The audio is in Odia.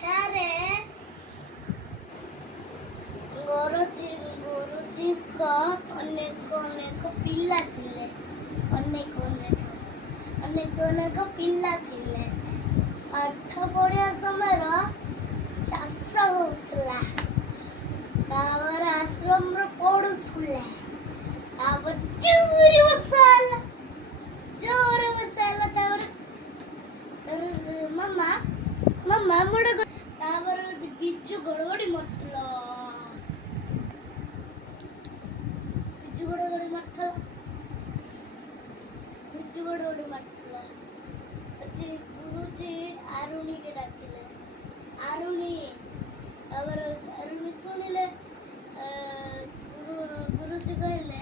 ଏଠାରେ ଗୁରୁଜୀଙ୍କ ଅନେକ ପିଲା ଥିଲେ। ଅନେକ ପିଲା ଥିଲେ। ପାଠ ପଢିବା ସମୟର ଚାଷ ହଉଥିଲା। ତାପରେ ଆଶ୍ରମରେ ପଢୁଥିଲେ। ତାପରେ ଜୋରେ ବର୍ଷା ହେଲା। ତାପରେ ମାମା ତାପରେ ବିଜୁ ଘଡଘଡି ମାରୁଥିଲା। ଗୁରୁଜୀ ଆରୁଣୀকে ଡାକିଲେ। ଆରୁଣୀ ଶୁଣିଲେ। ଗୁରୁଜୀ କହିଲେ